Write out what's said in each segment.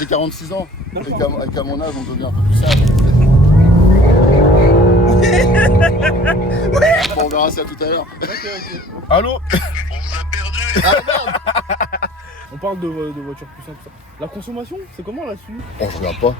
j'ai 46 ans. Et qu'à mon âge, on devient un peu plus sage. Bon, on verra ça tout à l'heure. Ok. Allô? On vous a perdu. Ah merde. On parle de voitures puissantes, tout ça. La consommation, c'est comment là-dessus? Oh, je regarde pas.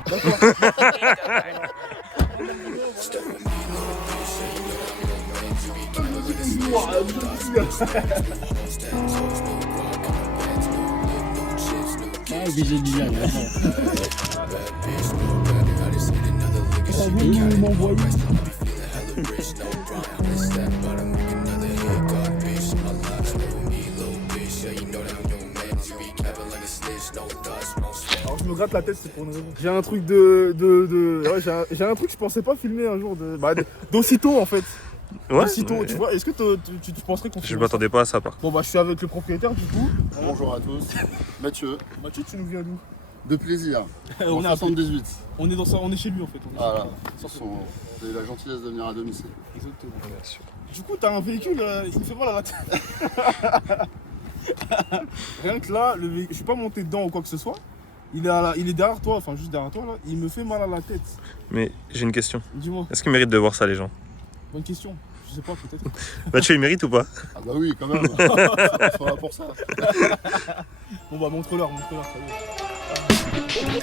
Alors je me gratte la tête, c'est pour une raison. J'ai un truc ouais, j'ai un truc que je pensais pas filmer un jour d'aussitôt en fait. Ouais. Aussitôt, tu vois, est-ce que tu penserais qu'on Je filme m'attendais pas à ça par contre. Bon bah je suis avec le propriétaire du coup. Bonjour à tous. Mathieu, Tu nous viens d'où? de plaisir. On est à 78. On est chez lui en fait. Voilà. Vous avez la gentillesse de venir à domicile. Exactement. Du coup t'as un véhicule, il me fait mal à la tête. Rien que là, le véhicule, je suis pas monté dedans ou quoi que ce soit. Il est derrière toi, enfin juste derrière toi là, il me fait mal à la tête. Mais j'ai une question. Dis-moi, Est-ce qu'ils méritent de voir ça les gens? bonne question. Je sais pas, peut-être. Mathieu, il mérite ou pas? Ah bah oui, quand même. Ils sont là pour ça. Bon bah montre-leur, ça y est.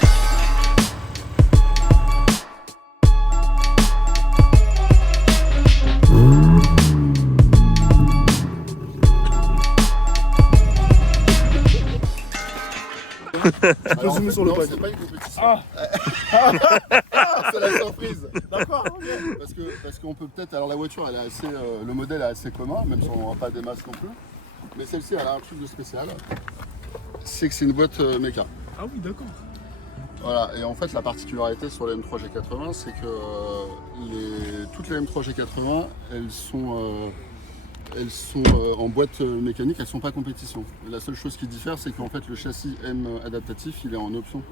Alors, zoomer sur le non, pad. c'est pas une compétition. Ah. C'est la surprise. D'accord. Parce qu'on peut peut-être. Alors la voiture, elle est assez, le modèle est assez commun, même si on n'aura pas des masses non plus. Mais celle-ci, elle a un truc de spécial. C'est que c'est une boîte méca. Ah oui, d'accord. Voilà. Et en fait, la particularité sur les M3 G80, c'est que toutes les M3 G80, elles sont en boîte mécanique, elles ne sont pas compétition. Et la seule chose qui diffère, c'est qu'en fait le châssis M adaptatif, il est en option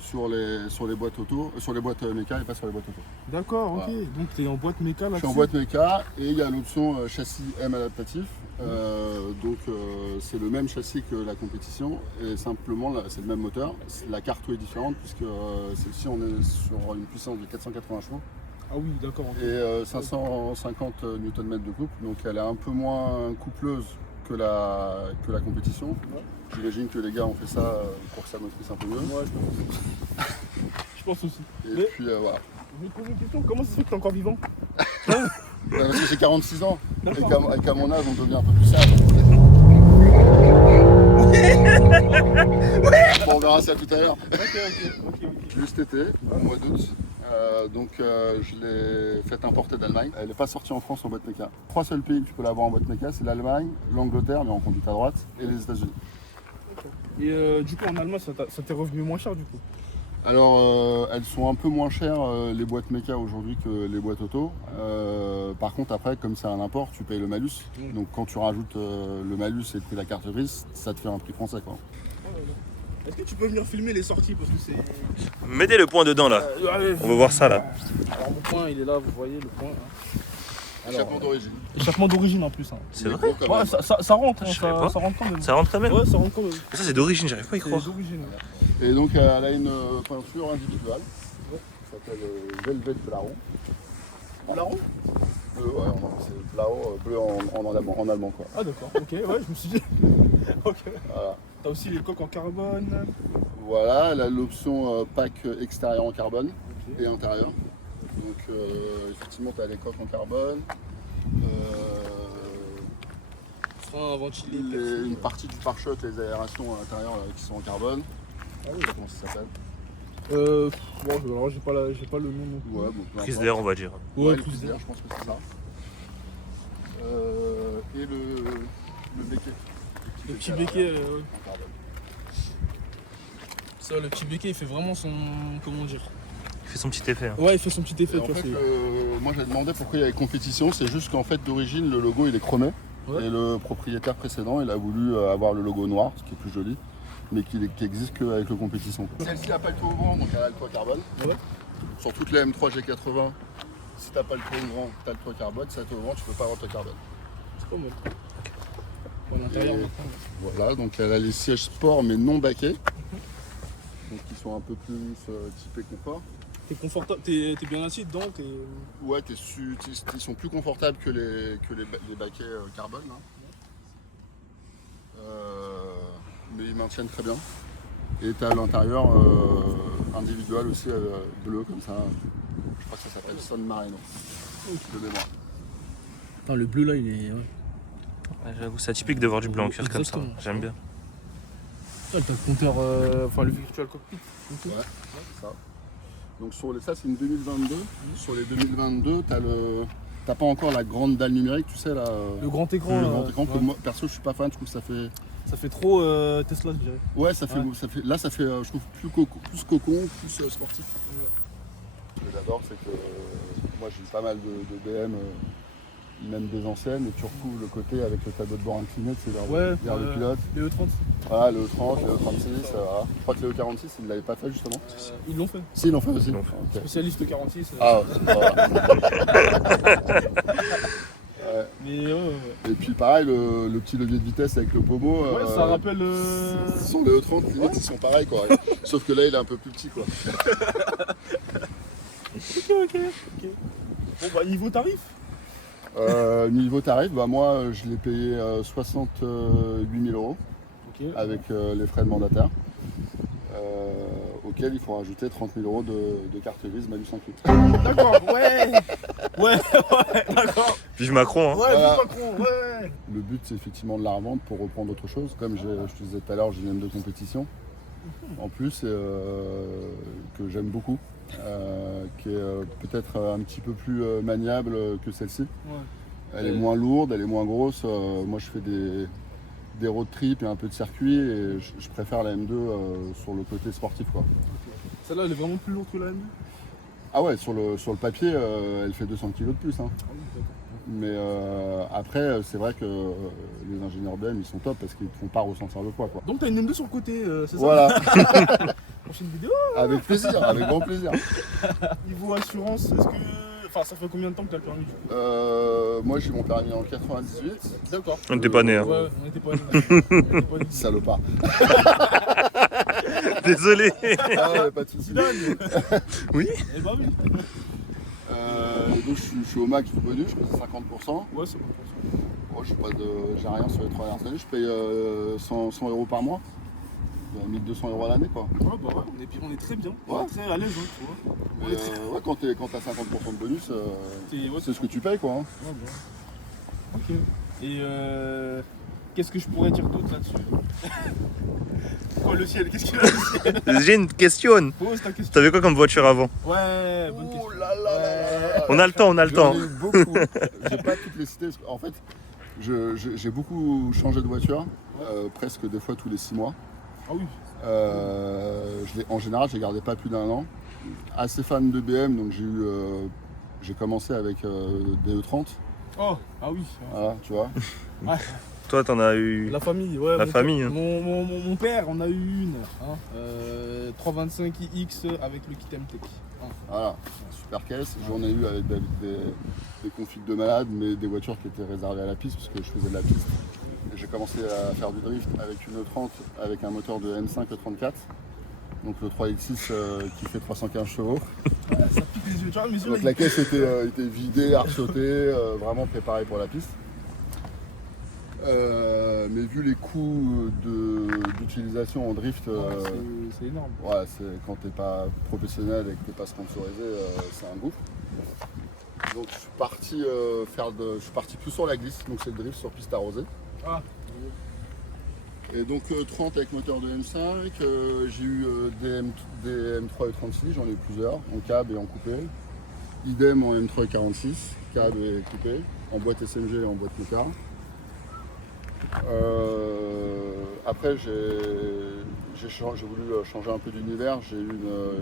sur les boîtes auto, sur les boîtes méca et pas sur les boîtes auto. D'accord, ok. Voilà. Donc tu es en boîte méca là-dessus. Je suis en boîte méca et il y a l'option châssis M adaptatif. C'est le même châssis que la compétition et simplement c'est le même moteur. La carte est différente puisque celle-ci on est sur une puissance de 480 chevaux. Ah oui, d'accord. Ok. Et 550 Nm de couple, donc elle est un peu moins coupleuse que la compétition. J'imagine que les gars ont fait ça pour que ça motrice un peu mieux. Ouais, je pense aussi. Et Mais- puis voilà. Je vais te poser une question, comment ça se fait que t'es encore vivant? Parce que j'ai 46 ans D'accord. et qu'à mon âge on devient un peu plus sage. Bon, on verra ça tout à l'heure. Ok. Juste été, au mois d'août. Je l'ai fait importer d'Allemagne. Elle n'est pas sortie en France en boîte méca. 3 seuls pays que tu peux l'avoir en boîte méca, c'est l'Allemagne, l'Angleterre, mais en conduite à droite, et les États-Unis. Et du coup en Allemagne ça t'est revenu moins cher du coup? Alors, elles sont un peu moins chères les boîtes méca aujourd'hui que les boîtes auto. Par contre, après, comme c'est un import, tu payes le malus. Donc, quand tu rajoutes le malus et que la carte grise, ça te fait un prix français, quoi. Est-ce que tu peux venir filmer les sorties parce que c'est... Mettez le point dedans là. Allez, On va voir ça là. Alors mon point il est là, vous voyez le point. Échappement d'origine. Échappement d'origine en plus. Hein. C'est Il est vrai? gros, quand Ouais, même. ça rentre, hein, Je savais pas. ça rentre quand même. Ça rentre quand même? Ouais, ça rentre quand même. Mais ça c'est d'origine, j'arrive pas à y C'est croire. d'origine. Ouais. Et donc, elle a une peinture individuelle. Ça s'appelle Velvet Blau. Blau? Bleu, ouais, c'est Blau, bleu en allemand, quoi. Ah d'accord, ok, ouais, je me suis dit. Ok. Voilà. T'as aussi les coques en carbone. Voilà, elle a l'option pack extérieur en carbone Ok. et intérieur. Donc, effectivement, tu as les coques en carbone. Frein ventilé. Une partie du pare-choc, les aérations à l'intérieur qui sont en carbone. Ah oui. Je sais pas comment ça s'appelle. Bon, alors j'ai pas le nom non plus. Ouais, bon, peu Prise importe. d'air on va dire. Ouais, Ouais, le plus prise d'air, d'air. je pense que c'est ça. Et le béquet. Le petit béquet, ouais. En carbone. Ça, le petit béquet, il fait vraiment son... comment dire? Il fait son petit effet. Hein. Ouais, il fait son petit effet, Et tu en vois. fait, c'est- moi j'ai demandé pourquoi il y avait compétition, c'est juste qu'en fait d'origine le logo il est chromé. Ouais. Et le propriétaire précédent il a voulu avoir le logo noir, ce qui est plus joli, mais qui existe qu'avec le compétition. Celle-ci n'a pas le toit ouvrant, donc elle a le toit carbone. Ouais. Sur toutes les M3 G80, si t'as pas le toit ouvrant, t'as le toit carbone, si t'as le toit ouvrant, tu peux pas avoir le toit carbone. C'est pas mal. Pour l'intérieur Et- maintenant. Voilà, donc elle a les sièges sport mais non baquets. donc qui sont un peu plus typés confort. T'es confortable, t'es bien assis dedans, Ouais, ils sont plus confortables que les baquets carbone. Hein. Mais ils maintiennent très bien. Et tu as à l'intérieur individuel aussi bleu comme ça. Je crois que ça s'appelle San Marino. De mémoire. Attends, le bleu là, il est. Ouais. Ouais, j'avoue, c'est atypique de voir du blanc en cuir comme ça. Exactement. J'aime bien. Ah, t'as le compteur. Enfin, le virtual cockpit. Ouais, c'est ça. Donc ça c'est une 2022. Sur les 2022, t'as pas encore la grande dalle numérique, tu sais là. le grand écran. Le grand écran que ouais. moi, perso, je suis pas fan. Je trouve que ça fait. Ça fait trop Tesla, je dirais. Ouais, ça fait. Là, ça fait. Je trouve plus cocon, plus sportif. Ce que j'adore, c'est que moi j'ai eu pas mal de BM, même des anciennes, et tu retrouves le côté avec le tableau de bord incliné, c'est vers le pilote. Les E30. Voilà, le E30, le E36, voilà. Je crois que le E46, ils ne l'avaient pas fait justement. Ils l'ont fait. Si, ils l'ont fait aussi. Ils l'ont fait. Ok. Spécialiste 46. Ah, voilà. Ouais. Mais ouais. Et puis pareil, le petit levier de vitesse avec le pommeau. Ouais, ça rappelle. Ce sont les E30, limite, ils sont pareils quoi. Sauf que là, il est un peu plus petit quoi. Ok. Bon bah niveau tarif. Niveau tarif, bah moi je l'ai payé 68 000 euros Ok. avec les frais de mandataire. Auquel il faut rajouter 30 000 euros de carte grise malus inclus. D'accord, ouais, d'accord. Vive Macron, hein. Ouais, Voilà. Macron, ouais. Le but c'est effectivement de la revendre pour reprendre autre chose. Comme je te disais tout à l'heure, j'ai une M2 compétition. En plus, que j'aime beaucoup. Qui est peut-être un petit peu plus maniable que celle-ci. Ouais. Elle est moins lourde, elle est moins grosse. Moi je fais des road trips et un peu de circuit et je préfère la M2 sur le côté sportif quoi. Celle-là, elle est vraiment plus lourde que la M2. Ah ouais, sur le papier, elle fait 200 kg de plus. Hein. Ah oui, d'accord. Mais après, c'est vrai que les ingénieurs BM ils sont top parce qu'ils ne font pas ressentir le poids quoi. Donc t'as une M2 sur le côté, c'est ça? Voilà, Prochaine vidéo. avec plaisir, avec grand plaisir. Niveau assurance, est-ce que. Enfin, ça fait combien de temps que t'as le permis du coup? Moi j'ai mon permis en 98. D'accord. On n'était pas nés, hein. Ouais, on était pas nés. Salopard. Désolé. Ah ouais, pas de soucis. Oui. Eh bah oui. Donc je suis au max du bonus, je paye 50%. Ouais, c'est bon. Moi, j'ai rien sur les 3 dernières années, je paye 100 euros par mois. 1200 euros à l'année quoi. Ouais, bah ouais, on est très bien. On est très à l'aise, hein, tu vois. Mais ouais, quand t'as 50% de bonus, Ouais, c'est ce que tu payes quoi. Hein. Ouais, bah. Ok. Et qu'est-ce que je pourrais dire d'autre là-dessus? Quoi, le ciel? Qu'est-ce qu'il a le ciel? J'ai une question. Pose ta question. T'avais quoi comme voiture avant? Ouais, bonne question. Oh là là là là. On a le temps, on a le temps. J'en ai eu beaucoup. J'ai pas toutes les cités. En fait, j'ai beaucoup changé de voiture, presque des fois tous les 6 mois. Ah oui. En général, je les gardais pas plus d'un an. Assez fan de BM, donc j'ai commencé avec des E30. Oh, ah oui. Voilà, tu vois. Toi, t'en as eu. La famille, ouais. La famille, père, hein. mon père en a eu une. Hein, 325iX avec le kit MTEC. Hein. Voilà, super caisse. J'en ai eu avec des configs de malades, mais des voitures qui étaient réservées à la piste, parce que je faisais de la piste. Et j'ai commencé à faire du drift avec une E30 avec un moteur de M5 E34. Donc le 3X6 qui fait 315 chevaux. Ça pique les yeux, tu vois, mes yeux. Donc la caisse était vidée, archotée, vraiment préparée pour la piste. Mais vu les coûts d'utilisation en drift, c'est énorme. ouais, quand t'es pas professionnel et que t'es pas sponsorisé, c'est un gouffre. Donc je suis parti plus sur la glisse, donc c'est le drift sur piste arrosée. Ah. Et donc 30 avec moteur de M5, j'ai eu des M3 et 36, j'en ai eu plusieurs, en cab et en coupé. Idem en M3 et 46, cab et coupé, en boîte SMG et en boîte motard. Après j'ai voulu changer un peu d'univers, j'ai eu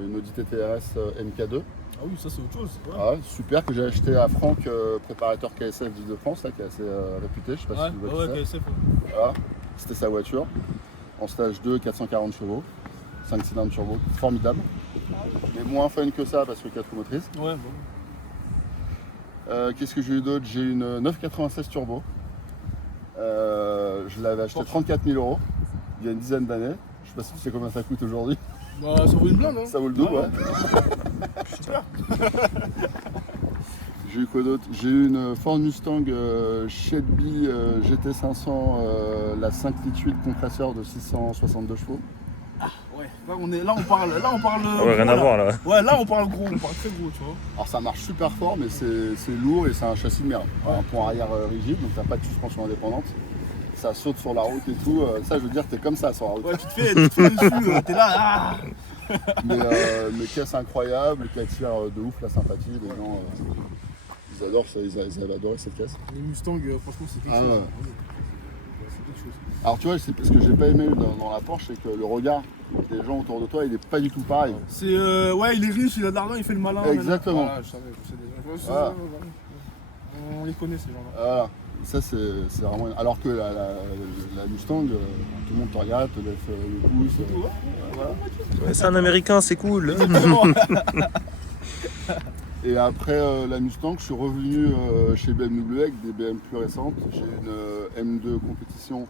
une Audi TTRS MK2. Ah oui, ça c'est autre chose. Ouais. Ah, super, que j'ai acheté à Franck, préparateur KSF d'Île-de-France, là, qui est assez réputé, je sais pas si vous voyez ouais, ça. KSF. Voilà. C'était sa voiture, en stage 2, 440 chevaux, 5 cylindres turbo, formidable. Mais moins fun que ça parce que 4 motrices. Ouais, bon. Qu'est-ce que j'ai eu d'autre? J'ai une 996 turbo. Je l'avais acheté 34 000 euros il y a une dizaine d'années. Je sais pas si tu sais combien ça coûte aujourd'hui. Bah, ça vaut une blinde, hein. Ça vaut le double, ouais. Super. J'ai eu quoi d'autre? J'ai eu une Ford Mustang Shelby GT500, la 5 litres 8 compresseur de 662 chevaux. Ouais, là on parle. Ah ouais, rien à gros, voir là. Ouais, là on parle gros, on parle très gros, tu vois. Alors ça marche super fort, mais c'est lourd et c'est un châssis de merde. Un pont arrière rigide, donc t'as pas de suspension indépendante. Ça saute sur la route et tout. Ça, je veux dire, t'es comme ça sur la route. Ouais, tu te fais dessus, t'es là, ah. Mais caisse incroyable, qui attire de ouf la sympathie. Les gens, ils adorent ça, ils avaient adoré cette caisse. Les Mustang, franchement, c'est quelque Ah chose. ouais. C'est quelque chose. Alors tu vois, c'est parce que j'ai pas aimé dans la Porsche, c'est que le regard des gens autour de toi, il est pas du tout pareil. C'est ouais, il est riche, il a de l'argent, il fait le malin. Exactement. Voilà, je sais déjà. Voilà. On les connaît ces gens-là. Voilà. Ça c'est vraiment. Alors que la Mustang, tout le monde te regarde, te lève le pouce. Voilà. Ouais, c'est un américain, c'est cool. Et après la Mustang, je suis revenu chez BMW avec des BM plus récentes. J'ai une M2 compétition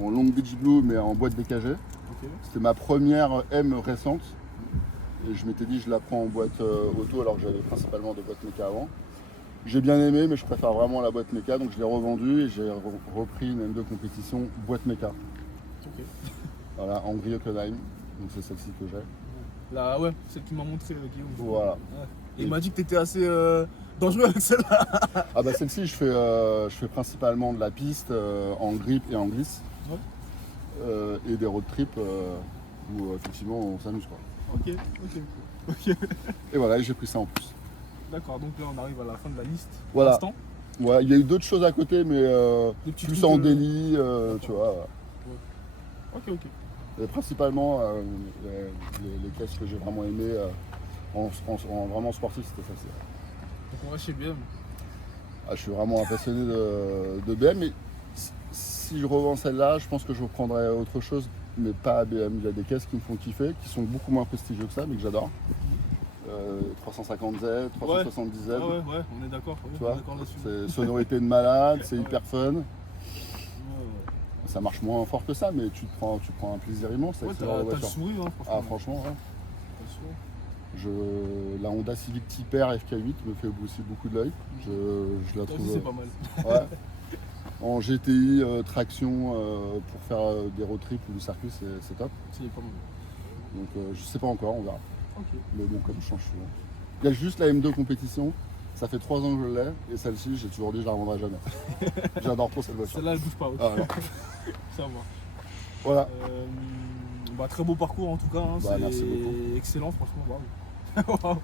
en Long Beach Blue mais en boîte BKG. Ok. C'était ma première M récente. Et je m'étais dit je la prends en boîte auto alors que j'avais principalement des boîtes méca avant. J'ai bien aimé mais je préfère vraiment la boîte méca donc je l'ai revendue et j'ai repris une M2 compétition boîte méca. Ok. Voilà, en gris Hockenheim. Donc c'est celle-ci que j'ai. Là, ouais, celle qui m'a montré Guillaume. Voilà. Ouais. Et il m'a dit que t'étais assez dangereux avec celle-là. Ah bah celle-ci je fais principalement de la piste en grip et en glisse. Ouais. Et des road trips où effectivement on s'amuse quoi. Ok. Et voilà, j'ai pris ça en plus. D'accord, donc là on arrive à la fin de la liste. Voilà. Pour l'instant. Ouais, il y a eu d'autres choses à côté mais Des petits plus trucs, en délit, tu vois. Ok. Et principalement les caisses que j'ai vraiment aimées en vraiment sportif c'était celle-ci. Donc on va chez BM. Ah, je suis vraiment un passionné de BM mais si je revends celle-là, je pense que je reprendrai autre chose mais pas à BM. Il y a des caisses qui me font kiffer, qui sont beaucoup moins prestigieux que ça mais que j'adore. 350Z, 370Z. Ouais, on est d'accord. Tu vois, là-dessus. c'est sonorité de malade, c'est hyper fun. Ça marche moins fort que ça, mais tu prends un plaisir immense avec ce genre de t'as le voiture. sourire, hein, franchement. Ah franchement, ouais. T'as le sourire. La Honda Civic Type R FK8 me fait aussi beaucoup de l'œil. Je la Toi trouve. aussi, c'est pas mal. Ouais. En GTI, traction pour faire des road trips ou du circuit, c'est top. C'est pas mal. Donc je sais pas encore, on verra. Ok. Mais bon, comme je change souvent. Il y a juste la M2 compétition. Ça fait 3 ans que je l'ai et celle-ci, j'ai toujours dit je la revendrai jamais. J'adore trop cette voiture. Celle-là, elle bouge pas. Ok. Ah, ouais. Ça va. Voilà. Très beau parcours en tout cas. Hein. Merci beaucoup. C'est excellent, franchement. Waouh.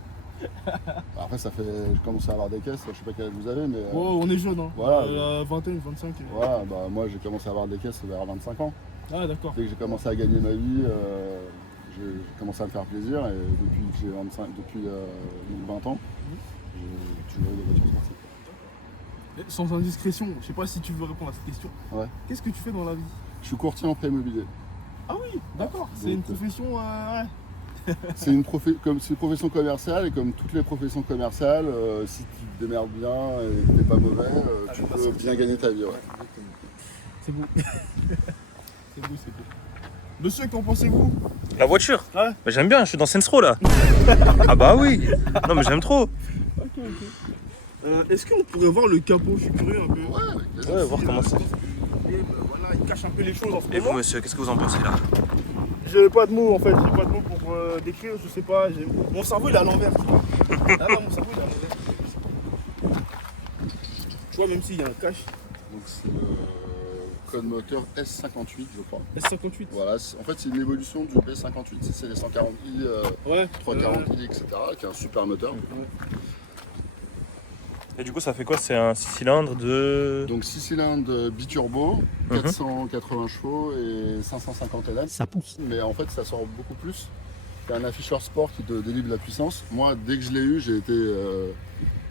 Après, ça fait. Je commence à avoir des caisses, je sais pas quel âge vous avez, mais. On est jeune, hein. Voilà. Vingtaine, 25. Voilà, bah moi j'ai commencé à avoir des caisses vers 25 ans. Ah, d'accord. Dès que j'ai commencé à gagner ma vie, j'ai commencé à me faire plaisir et depuis que j'ai 20 ans, j'ai toujours eu des voitures sportives. Sans indiscrétion, je sais pas si tu veux répondre à cette question. Ouais. Qu'est-ce que tu fais dans la vie? Je suis courtier en prêt immobilier. Ah oui, d'accord. C'est Donc, une profession. Ouais. C'est une profession commerciale et comme toutes les professions commerciales, si tu te démerdes bien et que t'es pas mauvais, tu peux bien gagner ta vie. Ouais. C'est beau. C'est beau. Monsieur, qu'en pensez-vous? La voiture? Ouais. Bah, j'aime bien, je suis dans Saints Row là. Ah bah oui. Non mais j'aime trop. Ok. Est-ce qu'on pourrait voir le capot? Je suis curieux un peu. Ouais, voir comment c'est. Voilà, il cache un peu les choses en ce Et vous moment. monsieur, qu'est-ce que vous en pensez là? J'ai pas de mots en fait, j'ai pas de mots pour décrire, je sais pas. Mon cerveau il est à l'envers. Tu vois. Là, mon cerveau il est à l'envers. Tu vois, même s'il y a un cache. Donc c'est le code moteur S58 je crois. S58. Voilà, en fait c'est une évolution du B58. C'est les 140i, Ouais. 340i, etc. qui est un super moteur. Et du coup ça fait quoi? C'est un 6 cylindres de... Donc 6 cylindres biturbo, 480 chevaux et 550 LM. Ça pousse. Mais en fait ça sort beaucoup plus. Il y a un afficheur sport qui te délivre de la puissance. Moi dès que je l'ai eu j'ai été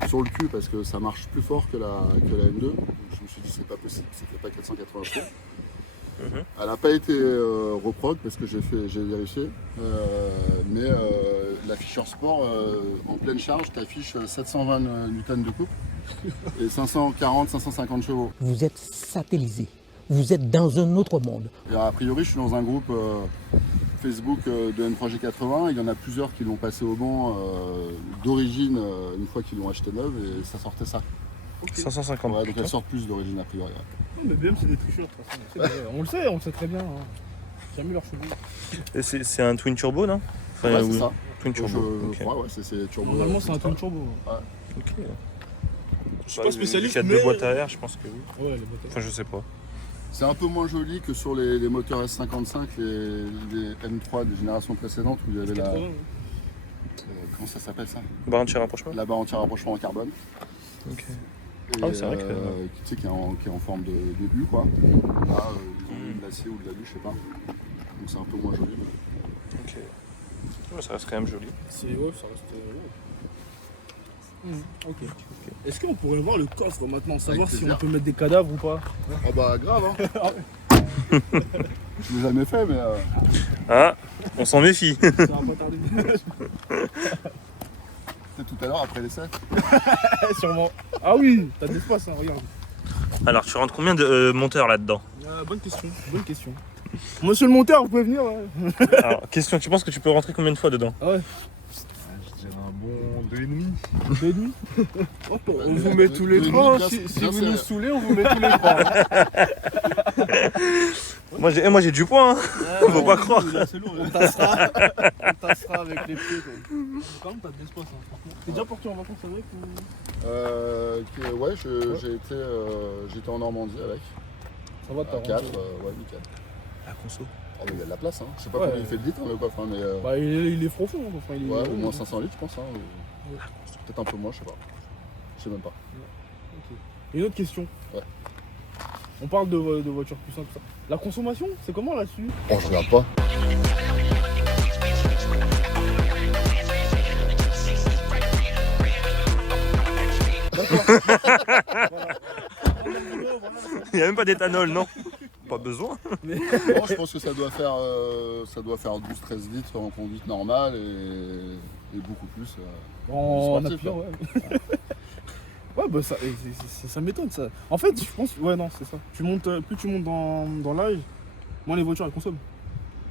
sur le cul parce que ça marche plus fort que la M2. Donc, je me suis dit c'est pas possible, c'était pas 480 chevaux. Elle n'a pas été reprog parce que j'ai vérifié. Mais l'afficheur sport en pleine charge t'affiche 720 Newton de couple et 540-550 chevaux. Vous êtes satellisé. Vous êtes dans un autre monde. Et a priori je suis dans un groupe Facebook de M3G80. Il y en a plusieurs qui l'ont passé au banc d'origine une fois qu'ils l'ont acheté neuve et ça sortait ça. 550. Ouais, donc putain. elle sort plus d'origine a priori. Ouais. Mais BM, c'est des tricheurs, de toute façon. On le sait très bien. Hein. Jamais leur cheveux. Et c'est un twin turbo, non? Enfin, Ouais, oui. c'est ça. Twin turbo. Je ok. crois, ouais, c'est turbo. Normalement, c'est un Ultra. twin turbo. Ok. Je suis pas spécialiste, Il y a mais. deux boîtes à air, je pense que oui. Ouais, les moteurs. Enfin, je sais pas. C'est un peu moins joli que sur les moteurs S55, les M3 des générations précédentes où il y avait la. 80, comment ça s'appelle ça? Barre anti-rapprochement. La barre anti-rapprochement en carbone. Ok. Et, Ah oui, c'est vrai que- tu sais, qui est en forme de U, quoi. Là, ils ont mis de l'acier ou de l'alu, je sais pas. Donc c'est un peu moins joli. Mais... Ok. Ouais, ça reste quand même joli. C'est ouais, ça reste. Ok. Est-ce qu'on pourrait voir le coffre maintenant, savoir si plaisir. on peut mettre des cadavres ou pas? Ah bah grave, hein. Je l'ai jamais fait, mais. Ah, on s'en méfie. Ça va pas tarder. C'est tout à l'heure après l'essai. Sûrement. Ah oui, t'as de l'espace, hein, regarde. Alors, tu rentres combien de monteurs là-dedans? Bonne question. Monsieur le monteur, vous pouvez venir? Ouais. Alors, question, tu penses que tu peux rentrer combien de fois dedans? Ah ouais. Je dirais un bon 2,5. 2,5. On vous met tous les deux et trois. demi, Si bien vous serré. nous saoulez, on vous met tous les trois. Moi j'ai du poids, hein. Faut pas croire. C'est lourd. On tassera avec les pieds. Quand même, t'as de l'espace, hein, franchement. T'es déjà parti en vacances avec ou... Ouais, j'étais en Normandie avec. Ça va, À t'as 4, rentré. ouais, nickel. La conso. Oh, mais il y a de la place, hein. Je sais pas Ouais. combien il fait de litres, le coffre, hein, mais. Bah, il est profond. Enfin, il est Ouais, au moins 500 litres, je pense. Hein, ou- peut-être un peu moins, je sais pas. Je sais même pas. Ok. Et une autre question. Ouais. On parle de voitures puissantes, tout ça. La consommation, c'est comment là-dessus? Oh, je regarde pas. Il n'y a même pas d'éthanol, non? Pas besoin. Non, je pense que ça doit faire 12-13 litres en conduite normale et beaucoup plus. En sportif, appuyant, hein. ouais. Ouais, bah ça m'étonne ça. En fait, je pense, ouais, non, c'est ça. Plus tu montes dans l'âge, moins les voitures elles consomment.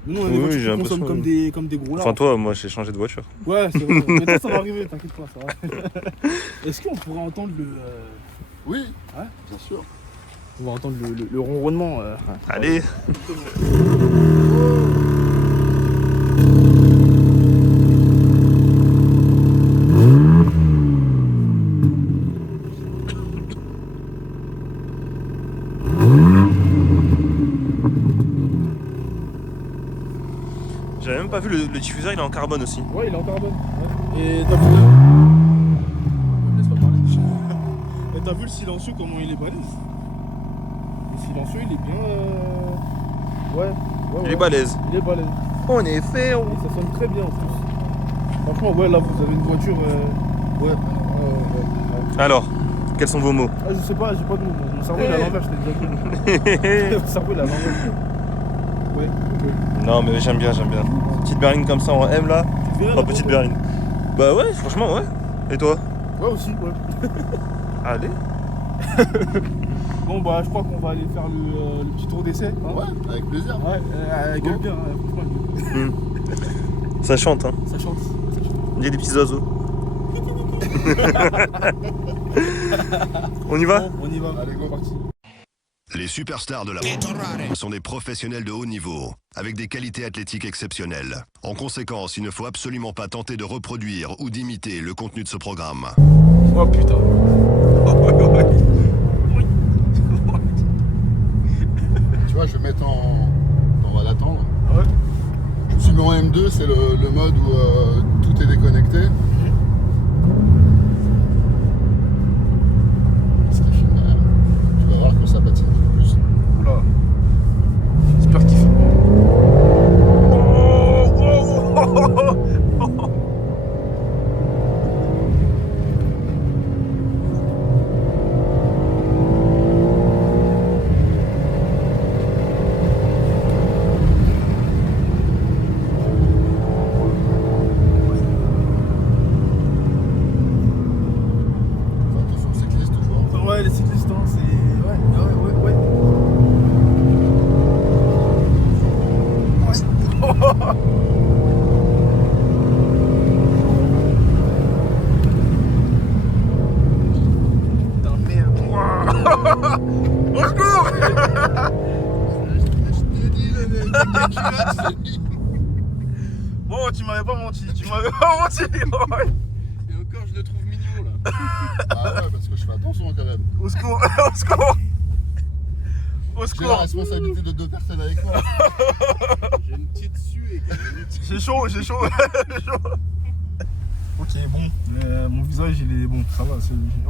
Mais nous, on a des Oui, voitures j'ai qui l'impression, consomment comme des gros lards. Enfin, toi, moi j'ai changé de voiture. Ouais, c'est vrai. Mais toi, ça va arriver, t'inquiète pas, ça va. Est-ce qu'on pourrait entendre le. Oui, Ouais. bien sûr. On va entendre le ronronnement. Allez. J'avais même pas vu le diffuseur, il est en carbone aussi. Ouais, il est en carbone. Ouais. Et t'as vu le. Laisse pas parler. Et t'as vu le silencieux, comment il est balèze? Le silencieux, il est bien. Ouais. Il est balèze. Il est balèze. En effet, Et ça sonne très bien en plus. Franchement, ouais, là vous avez une voiture. Ouais. Alors, quels sont vos mots? Ah, je sais pas, j'ai pas de mots. Mon cerveau il est à l'envers, je t'ai déjà dit. Mon cerveau il est à l'envers. Ouais, ok. Non, mais j'aime bien. Petite berline comme ça en M là. Tu te verrais, Oh, là, petite toi, berline. Bah ouais, franchement, ouais. Et toi? Ouais, aussi, ouais. Allez. Bon, bah, je crois qu'on va aller faire le petit tour d'essai. Hein. Ouais, avec plaisir. Ouais, elle gueule bien, franchement. Ça chante, hein. Ça chante. Il y a des petits oiseaux. On y va? Bon, on y va. Allez, go. Parti. Les superstars de la moto sont des professionnels de haut niveau, avec des qualités athlétiques exceptionnelles. En conséquence, il ne faut absolument pas tenter de reproduire ou d'imiter le contenu de ce programme. Oh putain. Tu vois, je vais mettre en. On va l'attendre. Ouais. Je me suis mis en M2, c'est le mode où tout est déconnecté. Ce qui filme derrière. Tu vas voir que ça patine beaucoup plus. Oula. J'espère qu'il fait. tu m'avais pas menti. Tu m'avais pas menti. Et encore, je le trouve mignon là. Ah ouais, parce que je fais attention quand même. Au secours, au secours. Au J'ai la secours. responsabilité de 2 personnes avec moi. J'ai une petite suée quand même. J'ai chaud, j'ai chaud. J'ai chaud. Ok, bon, mon visage il est bon, ça va.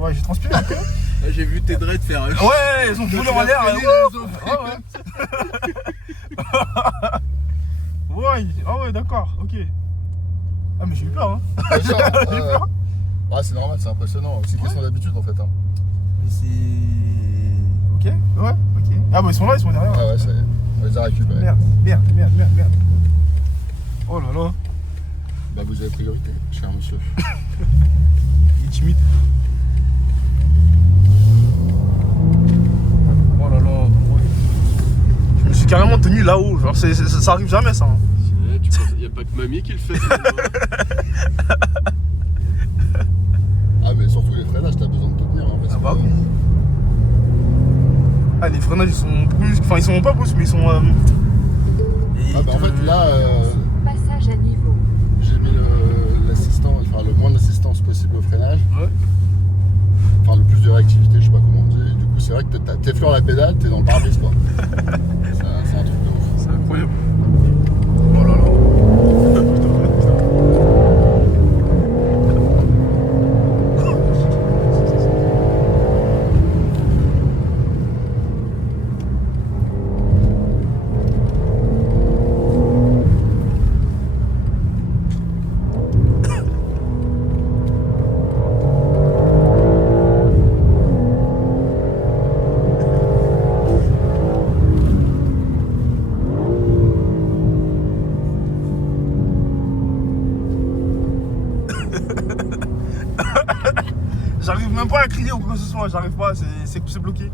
Ouais, j'ai transpiré un peu. Là, j'ai vu tes dreads faire un Ouais, ils ont volé en l'air. Ouais, ah ouais, d'accord, ok. Ah, mais j'ai eu peur, hein. Déjà, J'ai eu peur. ouais, c'est normal, c'est impressionnant. C'est une question d'habitude en fait. Hein. Mais c'est. Ok, ouais, ok. Ah, bah ils sont là, ils sont derrière. Ah ouais, ça y est. On les a récupérés. Merde. Oh là là, Bah vous avez priorité, cher monsieur. il est timide. Oh là là, ouais. Je me suis carrément tenu là-haut, genre ça arrive jamais ça. Hein. Ouais, tu penses, y a pas que mamie qui le fait. Ah mais surtout les freinages, t'as besoin de te tenir. Hein, parce Ah bah que- oui. Ah, les freinages ils sont brusques, enfin ils sont pas brusques mais ils sont. Ah bah en fait là, Passage à niveau. j'ai mis l'assistant, enfin le moins d'assistance possible au freinage. Ouais. Enfin le plus de réactivité, je sais pas comment on dit. Et du coup c'est vrai que t'effleures la pédale, t'es dans le pare-brise quoi. C'est un truc de ouf. C'est incroyable. Oh là là. J'arrive même pas à crier ou quoi que ce soit, j'arrive pas, c'est bloqué.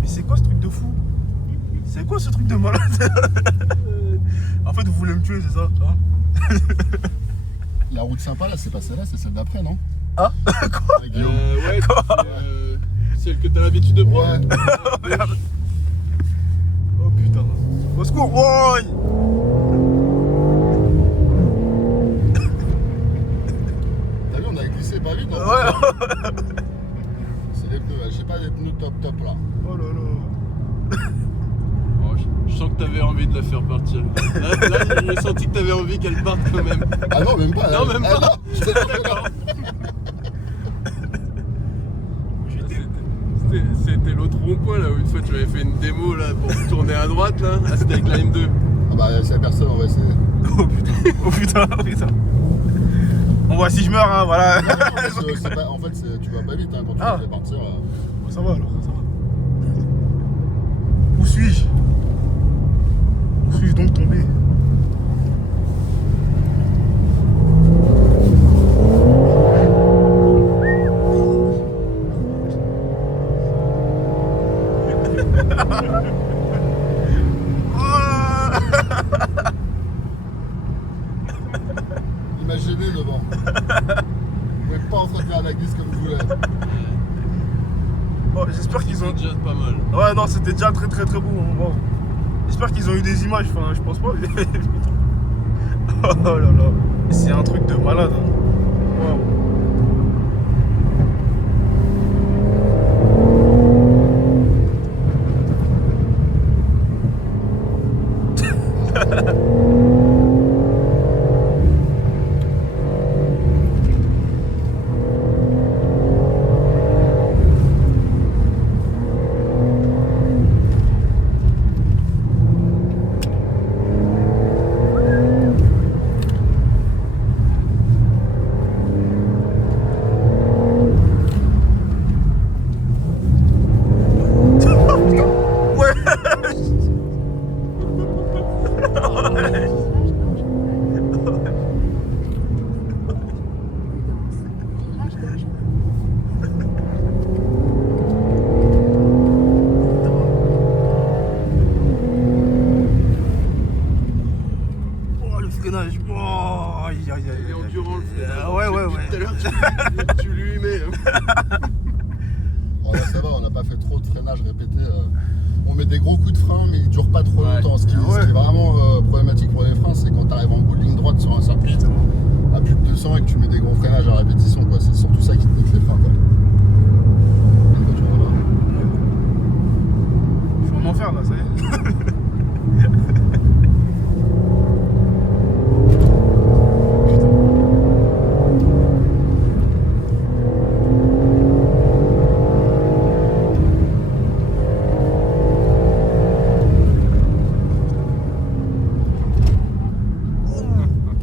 Mais c'est quoi ce truc de fou? C'est quoi ce truc de malade? En fait vous voulez me tuer, c'est ça, hein? La route sympa là, c'est pas celle-là, c'est celle d'après, non? Ah? Quoi? Ouais, Guillaume. Ouais, c'est celle que t'as l'habitude de prendre. Ouais. Merde. Oh putain. Au secours, ouais. T'as vu, on a glissé pas vite. Ouais. C'est les pneus, j'ai pas les pneus top là. Oh là là. Oh, je sens que t'avais envie de la faire partir. Là j'ai senti que t'avais envie qu'elle parte quand même. Ah non, même pas. Non, même Ah, pas. non. D'accord. C'était l'autre rond-point là où une fois tu m'avais fait une démo là pour tourner à droite là. Ah, c'était avec la M2. Ah bah s'il y a personne, on va essayer. Oh putain. Oh putain. Oh putain. On voit si je meurs, hein, voilà. Non, parce que c'est pas, en fait, tu vas pas vite hein, quand tu Ah. vas partir. Ça va alors, ça va. Où suis-je? Où suis-je donc tombé? Imaginez devant. Vous pouvez pas entretenir la glisse comme vous voulez. Oh, j'espère qu'ils ont. C'est déjà pas mal. Ouais, non, c'était déjà très très très beau. Hein. Bon. J'espère qu'ils ont eu des images, enfin, je pense pas. Mais... oh là là. C'est un truc de malade. Hein. Waouh. Oh, le freinage. Oh, aïe aïe aïe. Il est endurant le freinage. Ouais, ouais, Depuis ouais. tout à l'heure tu lui mets. Oh là ça va, on n'a pas fait trop de freinage répété. On met des gros coups de frein, mais ils durent pas trop longtemps. Ce qui est vraiment problématique pour les freins, c'est quand tu arrives en bout de ligne droite sur un circuit à plus de 200 et que tu mets des gros freinages à répétition, quoi. C'est surtout ça qui te nique les freins, quoi. Je vais m'en faire là, ça y est.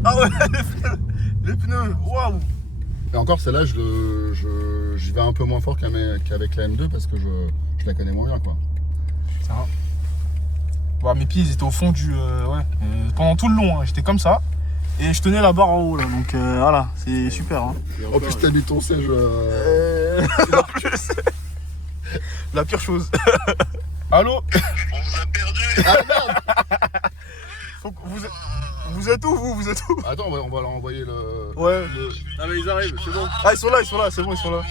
Ah ouais, les pneus, waouh! Et encore, celle-là, j'y vais un peu moins fort qu'avec la M2 parce que je la connais moins bien, quoi. Ça va. Bon, mes pieds ils étaient au fond du. Pendant tout le long, hein, j'étais comme ça. Et je tenais la barre en haut là, donc voilà, c'est super. Hein. En plus, t'as mis ton siège. La pire chose. Allô? On vous a perdu. Ah merde! Faut que vous êtes où vous êtes où? Attends, on va leur envoyer le. Ouais. Ah mais ils arrivent, c'est bon. Ah ils sont là, c'est bon, ils sont là.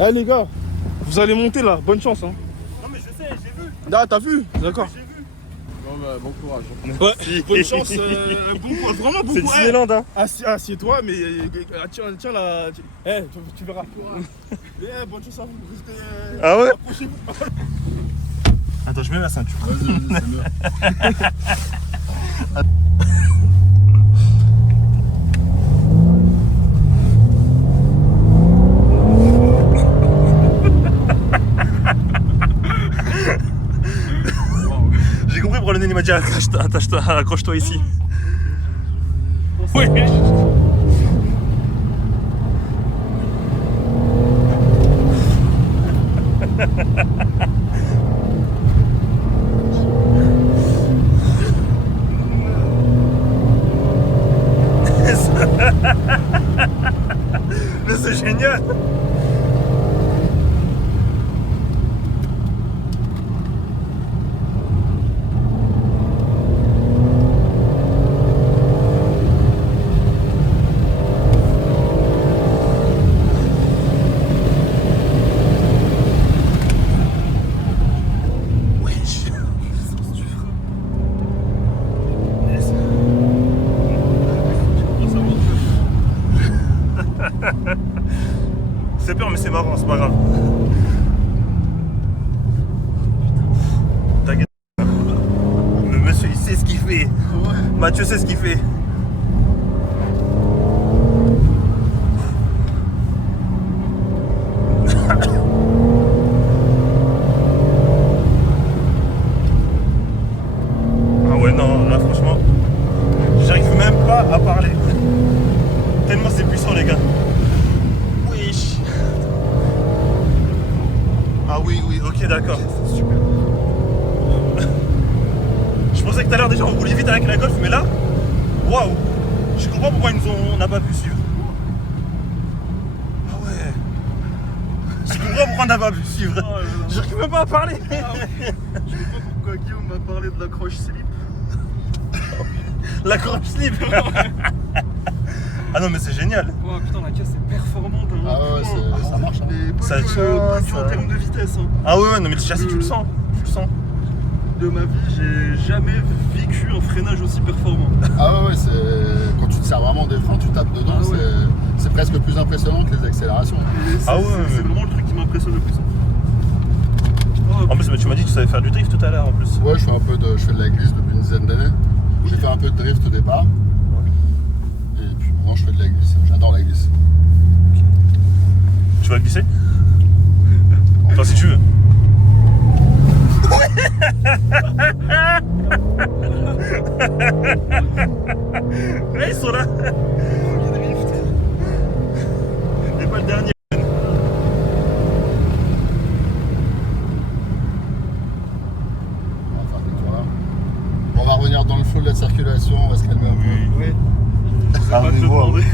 Allez les gars, vous allez monter là, bonne chance hein. Non mais je sais, j'ai vu. Ah t'as vu? D'accord. Bon bah bon courage. Ouais, bonne chance, bon courage, vraiment bon C'est courage. Disneyland, hein. Assieds-toi, mais tiens là. Tu verras. Bonne chance à vous. Restez, Ah ouais? approchez-vous. Attends, je mets ma ceinture. Vas-y, c'est mieux. J'ai compris pourquoi le nez il m'a dit accroche-toi ici. Oui. Mais c'est génial. C'est peur mais c'est marrant, c'est pas grave. T'inquiète. Le monsieur il sait ce qu'il fait. Mathieu sait ce qu'il fait. Ah ouais non, là franchement, j'arrive même pas à parler. Tellement c'est puissant les gars. Wesh. Ah oui, ok d'accord. Super. Je pensais que tout à l'heure déjà on roulait vite avec la Golf, mais là, waouh. Je comprends pourquoi on n'a pas pu suivre. Ah ouais. Je comprends pourquoi on n'a pas pu suivre. J'arrive même pas à parler. Je sais pas pourquoi Guillaume m'a parlé de l'accroche slip. L'accroche slip. Ah non mais c'est génial. Oh putain la caisse est performante hein. Ah ouais, ça marche. Hein. Et pas Ça que, tient, pas que ça- en termes de vitesse hein. Ah ouais non mais le châssis tu le sens. De ma vie, j'ai jamais vécu un freinage aussi performant. Ah ouais, c'est quand tu te sers vraiment des freins, tu tapes dedans, Ah ouais. c'est presque plus impressionnant que les accélérations. Et Ah ouais, c'est mais- vraiment le truc qui m'impressionne le plus. Oh, En plus mais tu m'as dit que tu savais faire du drift tout à l'heure en plus. Ouais, je fais de la glisse depuis une dizaine d'années. J'ai fait un peu de drift au départ. Et puis maintenant je fais de la glisse. J'adore la glisse. Tu vas glisser? Enfin si tu veux. Là ils sont là. Et pas le dernier. On va faire des tours là. On va revenir dans le flow de la circulation, on va se calmer un peu. oui. Ah, Pas te mais le wow. demander.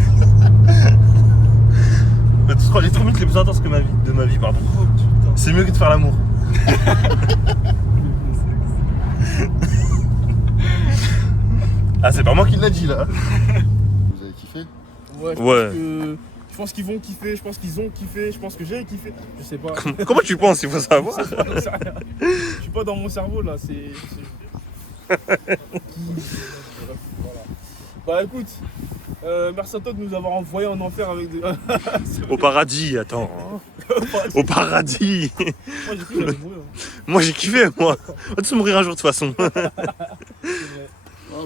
Mais tu crois les 3 minutes les plus intenses de ma vie, pardon. Oh putain. C'est mieux que de faire l'amour. Ah c'est pas moi qui l'a dit là. Vous avez kiffé? Ouais, je Ouais. pense que Je pense qu'ils vont kiffer, je pense qu'ils ont kiffé, je pense que j'ai kiffé. Je sais pas. Comment tu penses, il faut savoir. Je sais rien. Je suis pas dans mon cerveau là, c'est. Voilà. Bah écoute, merci à toi de nous avoir envoyé en enfer avec des. Au paradis, attends. Au paradis. Moi j'ai cru que j'allais mourir. Moi j'ai kiffé, moi. On va tous mourir un jour de toute façon. Ouais,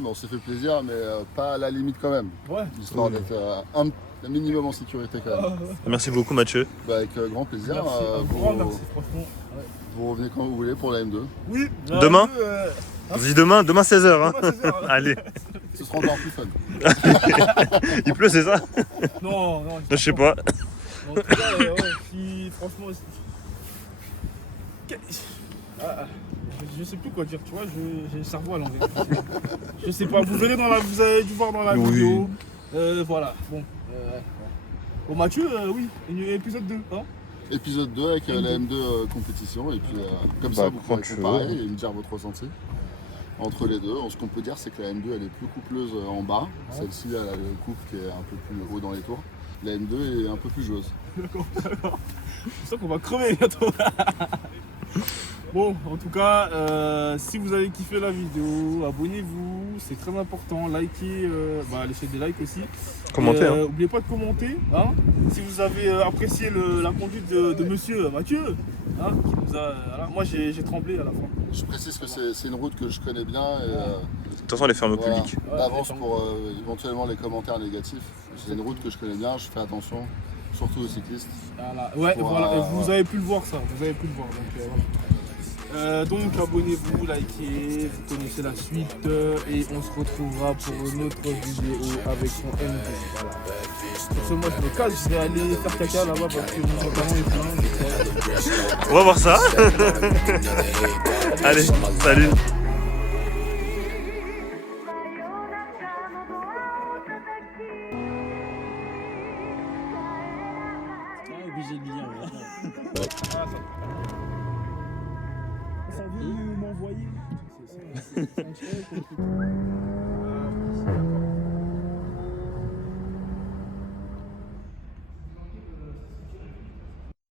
mais on s'est fait plaisir, mais pas à la limite quand même. Ouais. Histoire d'être un minimum en sécurité quand même. Merci beaucoup Mathieu. Bah, avec grand plaisir. Merci, un grand merci franchement. Ouais. Vous revenez quand vous voulez pour la M2. Oui. Demain On se dit demain 16h. Hein. Demain, 16h, hein. Allez. Ce sera encore plus fun. Il pleut, c'est ça? Non. Je sais pas. En tout cas, ouais, si franchement. Je sais plus quoi dire, tu vois, j'ai le cerveau à l'envers. Je sais pas, vous verrez vous avez dû voir dans la vidéo. Voilà, bon. Bon Mathieu, oui, épisode 2, hein. Épisode 2 avec la M2 compétition. Et puis comme ça, vous pourrez comparer et me dire votre ressenti. Entre les deux, ce qu'on peut dire, c'est que la M2 elle est plus coupleuse en bas. Celle-ci, elle a le couple qui est un peu plus haut dans les tours. La M2 est un peu plus joueuse. D'accord. C'est ça qu'on va crever bientôt. Bon, en tout cas, si vous avez kiffé la vidéo, abonnez-vous, c'est très important. Likez, laissez des likes aussi. Commentez. N'oubliez pas de commenter. Hein, si vous avez apprécié la conduite de monsieur Mathieu, hein, qui nous a. Voilà. Moi, j'ai tremblé à la fin. Je précise que c'est une route que je connais bien. Et, De toute façon, elle est fermée au voilà, public. d'avance pour éventuellement les commentaires négatifs. C'est une route que je connais bien, je fais attention, surtout aux cyclistes. Voilà. Ouais, voilà. Et vous avez pu le voir ça, vous avez pu le voir. Donc abonnez-vous, likez, vous connaissez la suite et on se retrouvera pour une autre vidéo avec son MD. Voilà. Pour ce moi je me casse, je vais aller faire caca là-bas parce que mon pantalon est plein. On va voir ça. Allez, salut. M'envoyer.